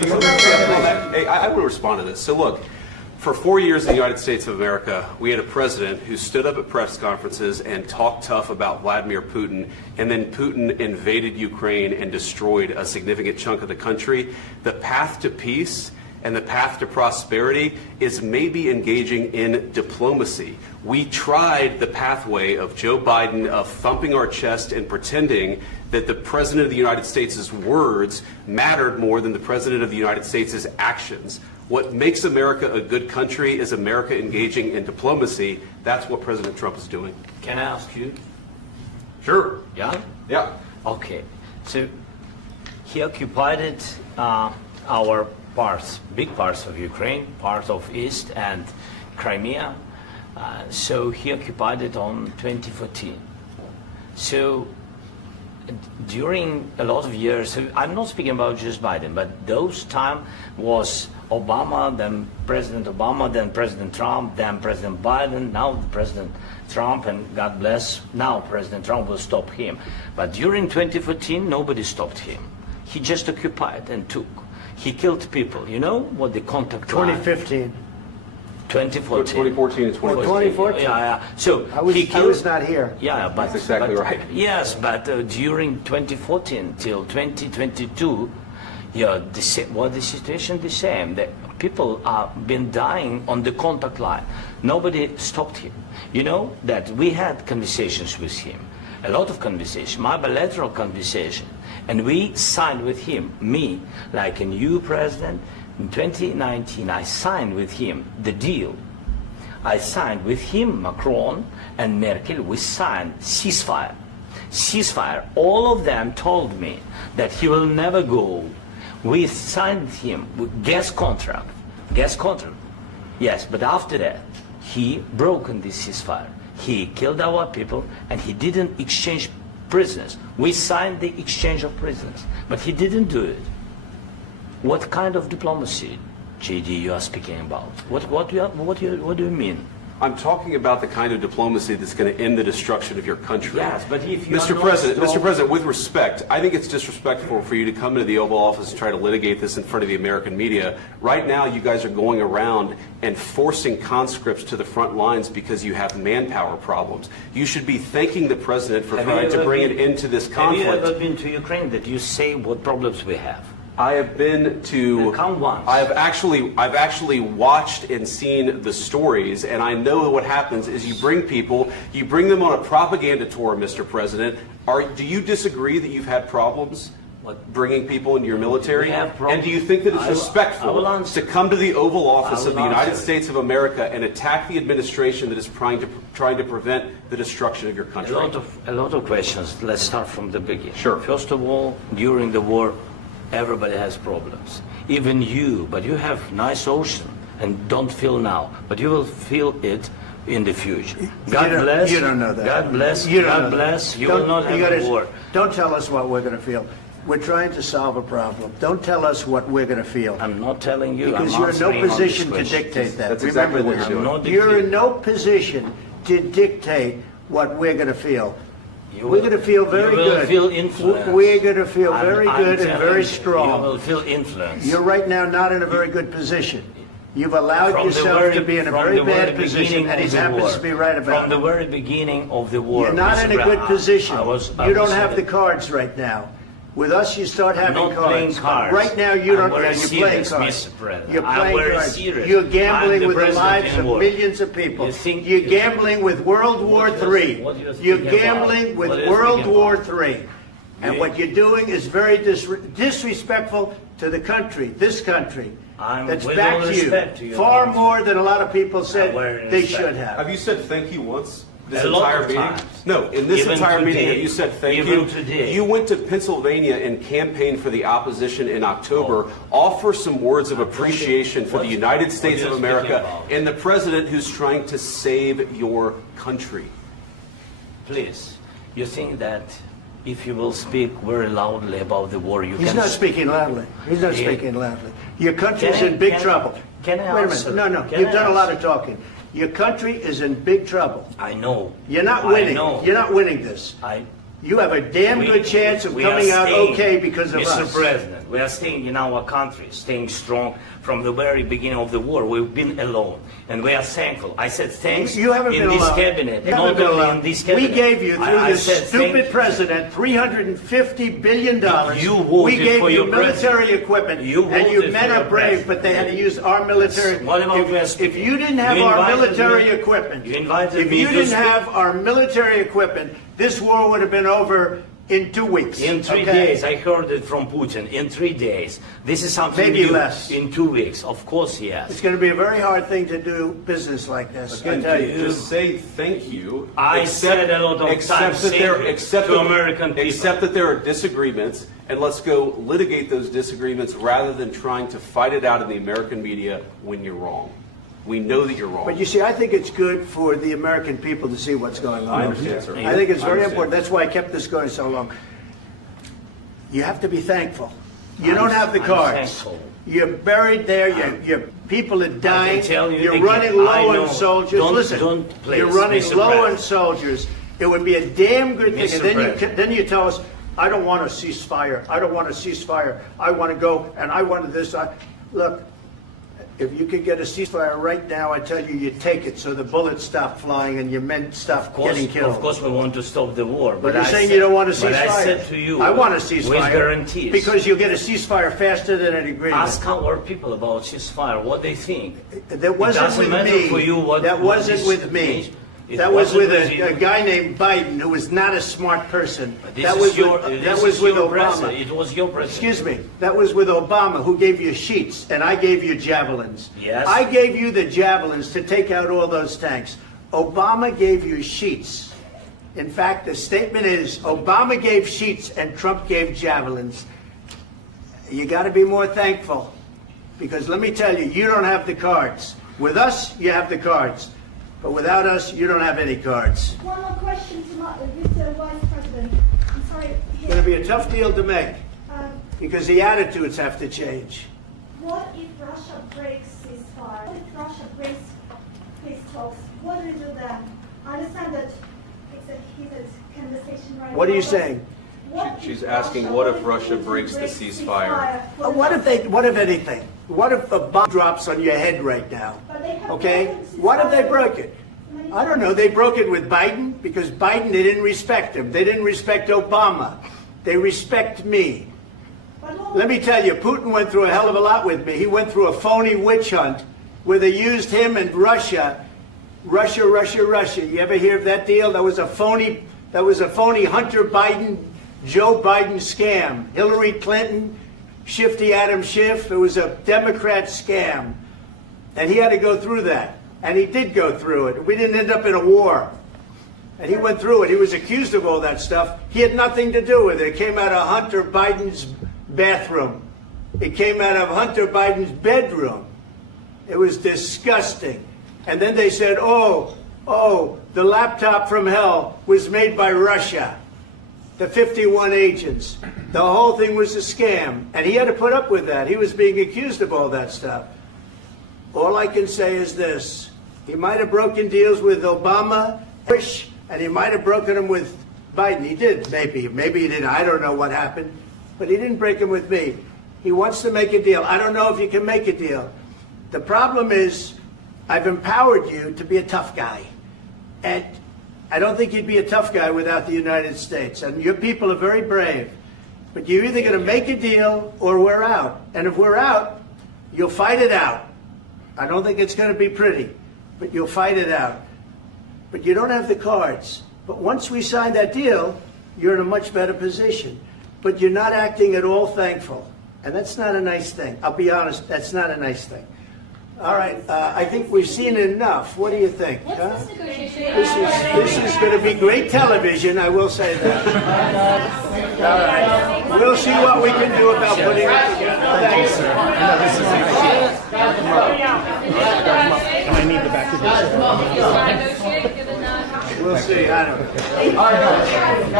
Hey, I would respond to this. So look, for 4 years in the United States of America, we had a president who stood up at press conferences and talked tough about Vladimir Putin, and then Putin invaded Ukraine and destroyed a significant chunk of the country. The path to peace and the path to prosperity is maybe engaging in diplomacy. We tried the pathway of Joe Biden of thumping our chest and pretending that the President of the United States' words mattered more than the President of the United States' actions. What makes America a good country is America engaging in diplomacy. That's what President Trump is doing. Can I ask you? Sure. Yeah? Yeah. Okay. So he occupied our parts, big parts of Ukraine, part of East and Crimea. So he occupied it on 2014. So during a lot of years, so I'm not speaking about just Biden, but those time was Obama, then President Obama, then President Trump, then President Biden, now President Trump, and God bless, now President Trump will stop him. But during 2014, nobody stopped him. He just occupied and took. He killed people. You know what the contact line? 2015. 2014 2014. and 2015. 2014. Yeah. So I was not here. Yeah, but That's exactly right. Yes, but during 2014 till 2022, yeah, the situation the same. The people have been dying on the contact line. Nobody stopped him. You know that we had conversations with him, a lot of conversation, my bilateral conversation, and we signed with him, me, like a new president. In 2019, I signed with him the deal. I signed with him, Macron and Merkel, we signed ceasefire. Ceasefire. All of them told me that he will never go. We signed him with gas contract. Gas contract. Yes, but after that, he broken this ceasefire. He killed our people and he didn't exchange prisoners. We signed the exchange of prisoners, but he didn't do it. What kind of diplomacy, JD, you are speaking about? What do you mean? I'm talking about the kind of diplomacy that's going to end the destruction of your country. Yes, but if you Mr. President, with respect, I think it's disrespectful for you to come into the Oval Office and try to litigate this in front of the American media. Right now, you guys are going around and forcing conscripts to the front lines because you have manpower problems. You should be thanking the President for trying to bring an end to this conflict. Have you ever been to Ukraine that you say what problems we have? I have been to. Come once. I've actually watched and seen the stories, and I know what happens is you bring them on a propaganda tour, Mr. President. Do you disagree that you've had problems bringing people into your military? And do you think that it's respectful to come to the Oval Office of the United States of America and attack the administration that is trying to prevent the destruction of your country? A lot of questions. Let's start from the beginning. Sure. First of all, during the war, everybody has problems, even you, but you have nice ocean and don't feel now, but you will feel it in the future. God bless. You don't know that. God bless. You God bless. You will not have a war. Don't tell us what we're going to feel. We're trying to solve a problem. Don't tell us what we're going to feel. I'm not telling you. Because I'm you're in no answering on position this to question. dictate that. That's Remember exactly what this. you're doing. You're in no position to dictate what we're going to feel. You We're going to feel very you will good. Feel influenced. We're going to feel very I'm good and telling very you, strong. You will feel influenced. You're right now not in a very good position. You've allowed yourself to be in a very bad position, and he happens to be right about From the very beginning of the war. You're not in a good position. You don't have the there. cards right now. With us, you start having I'm not playing cards. cards. Right now, you don't. I'm very You're playing serious, cards. Mr. President. You're I'm playing very cards. serious. You're I'm gambling the with the president lives in of war. millions of people. You think- You're gambling with World War III. what you're You're thinking gambling about? with What are you World thinking War about? III. And what you're doing is very disrespectful to the country, this country, I'm that's with back all to respect to you, your far country. more than a lot of people said very they respect. should have. Have you said thank you once? This A lot entire of meeting? times. No, in this Even entire meeting, today. have you said thank Even you? today. You went to Pennsylvania and campaigned for the opposition in October. Offer some words of appreciation for the United States what of are you speaking America about? and the president who's trying to save your country. Please, you think that if you will speak very loudly about the war, you He's can... not speaking loudly. He's not Yeah. speaking loudly. Your country's Can I- in big can- trouble. can I Wait a answer? minute. No. Can You've I done a lot answer? of talking. Your country is in big trouble. I know. You're not I winning. know. You're not winning this. You have a damn good chance of we are coming out staying, okay because of Mr. us. President, listen, we are staying in our country, staying strong from the very beginning of the war. We've been alone, and we are thankful. I said thanks You haven't in been this alone. cabinet, You not haven't been only alone. in this cabinet. We gave you, through I this said stupid thank- president, $350 billion. You voted we gave for you your military president. equipment, You and you voted men for are your brave, president. but they had to use our military. What about If you didn't have You our invited military me- equipment, you invited if me you to didn't speak- have our military equipment, this war would have been over in 2 weeks. In 3 okay? days, I heard it from Putin. In 3 days, this is something Maybe new. less. In 2 weeks, of course, yes. It's going to be a very hard thing to do business like this. I Again, tell you. just say thank you. I said a lot of times that there, thank you accept to that- American people. Accept that there are disagreements, and let's go litigate those disagreements rather than trying to fight it out in the American media when you're wrong. We know that you're wrong. But you see, I think it's good for the American people to see what's going on. I understand, sir. I think it's I very understand. important. That's why I kept this going so long. You have to be thankful. You I'm- don't have the I'm cards. thankful. You're buried there. Your people are dying. tell you You're again, running I low know. on soldiers. Don't- Listen, don't, please, you're running Mr. low on President. soldiers. It would be a damn good thing. Mr. And then President. then you tell us, I don't want a ceasefire. I don't want a ceasefire. I want to go and I want this. Look, if you could get a ceasefire right now, I tell you, you take it so the bullets stop flying and your men stop getting killed. Of course, we want to stop the war. But you're I saying said- you don't want a ceasefire. But I said to you, I want a ceasefire. with guarantees. Because you'll get a ceasefire faster than an agreement. Ask our people about ceasefire, what they think. That wasn't doesn't with matter me. for you what- that what wasn't this with me. means. It That was wasn't with with you. a guy named Biden who was not a smart person. This That is was your, with, this that was is with your Obama. president. It was your president. Excuse me. That was with Obama, who gave you sheets, and I gave you javelins. Yes. I gave you the javelins to take out all those tanks. Obama gave you sheets. In fact, the statement is Obama gave sheets and Trump gave javelins. You got to be more thankful, because let me tell you, you don't have the cards. With us, you have the cards. But without us, you don't have any cards. One more question to Mr. Vice President. I'm sorry. It's going to be a tough deal to make, Um, because the attitudes have to change. what if Russia breaks ceasefire? What if Russia breaks peace talks? What do we do then? I understand that it's a heated conversation right now. What are you but saying? what She's if asking, Russia- what if Russia Putin breaks the ceasefire? What if anything? What if a bomb drops on your head right now? But they have Okay? broken ceasefire What if they broke it? many I don't know. They broke it with Biden because Biden, they didn't respect him. They didn't respect Obama. They respect me. But what- Let me tell you, Putin went through a hell of a lot with me. He went through a phony witch hunt where they used him and Russia. Russia. You ever hear of that deal? That was a phony Hunter Biden, Joe Biden scam. Hillary Clinton, Shifty Adam Schiff. It was a Democrat scam. And he had to go through that. And he did go through it. We didn't end up in a war. And he went through it. He was accused of all that stuff. He had nothing to do with it. It came out of Hunter Biden's bathroom. It came out of Hunter Biden's bedroom. It was disgusting. And then they said, oh, the laptop from hell was made by Russia. The 51 agents. The whole thing was a scam. And he had to put up with that. He was being accused of all that stuff. All I can say is this. He might have broken deals with Obama, Bush, and he might have broken them with Biden. He did, maybe. Maybe he didn't. I don't know what happened. But he didn't break them with me. He wants to make a deal. I don't know if you can make a deal. The problem is I've empowered you to be a tough guy. And I don't think you'd be a tough guy without the United States. And your people are very brave. But you're either going to make a deal or we're out. And if we're out, you'll fight it out. I don't think it's going to be pretty, but you'll fight it out. But you don't have the cards. But once we sign that deal, you're in a much better position. But you're not acting at all thankful. And that's not a nice thing. I'll be honest, that's not a nice thing. All right, I think we've seen enough. What do you think? Huh? This is going to be great television, I will say that. All right. We'll see what we can do about putting it together. Thanks, sir. And I need the back of this. We'll see. I don't know.